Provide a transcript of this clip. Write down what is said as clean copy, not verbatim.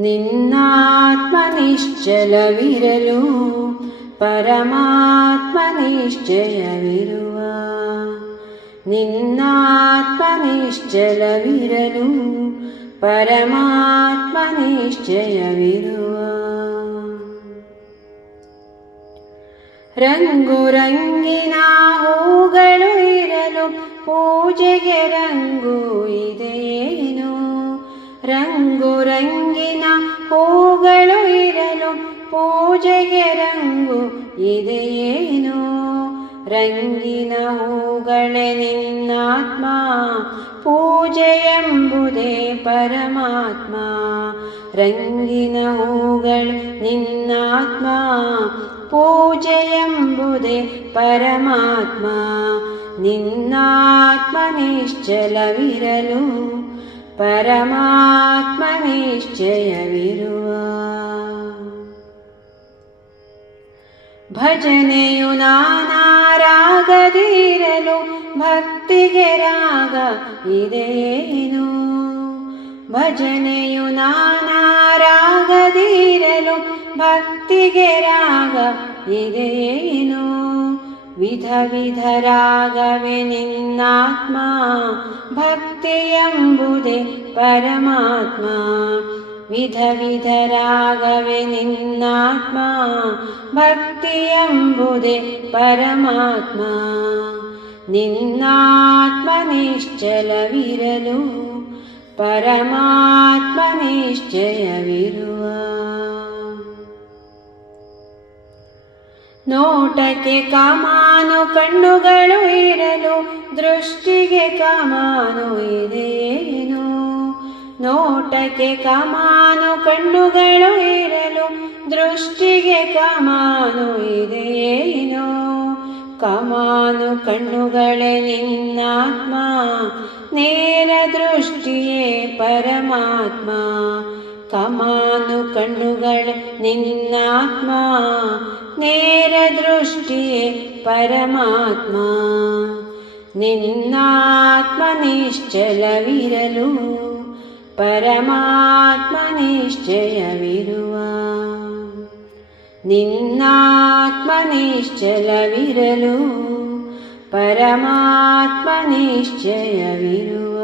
ನಿನ್ನಾತ್ಮ ನಿಶ್ಚಲವಿರಲು ಪರಮಾತ್ಮ ನಿಶ್ಚಯವಿರುವ. ನಿನ್ನಾತ್ಮ ನಿಶ್ಚಲವಿರಲು ಪರಮಾತ್ಮ ನಿಶ್ಚಯವಿರುವ. ರಂಗು ರಂಗಿನ ಹೂಗಳು ಇರಲು ಪೂಜೆಗೆ ರಂಗು ಇದೇನು. ರಂಗು ರಂಗಿನ ಹೂಗಳು ಇರಲು ಪೂಜೆಗೆ ರಂಗು ಇದೆಯೇನು. ರಂಗಿನ ಹೂಗಳೇ ನಿನ್ನಾತ್ಮ, ಪೂಜೆಯೆಂಬುದೇ ಪರಮಾತ್ಮ. ರಂಗಿನ ಹೂಗಳು ನಿನ್ನಾತ್ಮ, ಪೂಜೆಯೆಂಬುದೇ ಪರಮಾತ್ಮ. ನಿನ್ನಾತ್ಮ ನಿಶ್ಚಲವಿರಲು ಪರಮಾತ್ಮ ನಿಶ್ಚಯವಿರುವ. ಭಜನೆಯು ನಾನಾ ರಾಗದಿರಲು ಭಕ್ತಿಗೆ ರಾಗ ಇದೆಯೇನು. ಭಜನೆಯು ನಾನಾ ರಾಗದಿರಲು ಭಕ್ತಿಗೆ ರಾಗ ಇದೆಯೇನು. ವಿಧ ವಿಧ ರಾಗವೇ ನಿನ್ನಾತ್ಮ, ಭಕ್ತಿಯೆಂಬುದೇ ಪರಮಾತ್ಮ. ವಿಧ ವಿಧ ರಾಗವೇ ನಿನ್ನಾತ್ಮ, ಭಕ್ತಿಯೆಂಬುದೇ ಪರಮಾತ್ಮ. ನಿನ್ನಾತ್ಮ ನಿಶ್ಚಲವಿರಲು ಪರಮಾತ್ಮ ನಿಶ್ಚಯವಿರುವ. ನೋಟಕ್ಕೆ ಕಮಾನು ಕಣ್ಣುಗಳು ಇರಲು ದೃಷ್ಟಿಗೆ ಕಮಾನು ಇದೆಯೇನು. ನೋಟಕ್ಕೆ ಕಮಾನು ಕಣ್ಣುಗಳು ಇರಲು ದೃಷ್ಟಿಗೆ ಕಮಾನು ಇದೆಯೇನು. ಕಮಾನು ಕಣ್ಣುಗಳೇ ನಿನ್ನಾತ್ಮ, ನೇರ ದೃಷ್ಟಿಯೇ ಪರಮಾತ್ಮ. ಕಮಾನು ಕಣ್ಣುಗಳೇ ನಿನ್ನಾತ್ಮ, ನೇರ ದೃಷ್ಟಿಯೇ ಪರಮಾತ್ಮ. ನಿನ್ನಾತ್ಮ ನಿಶ್ಚಲವಿರಲು ಪರಮಾತ್ಮ ನಿಶ್ಚಯವಿರುವ. ನಿನ್ನಾತ್ಮ ನಿಶ್ಚಲವಿರಲು ಪರಮಾತ್ಮ ನಿಶ್ಚಯವಿರುವ.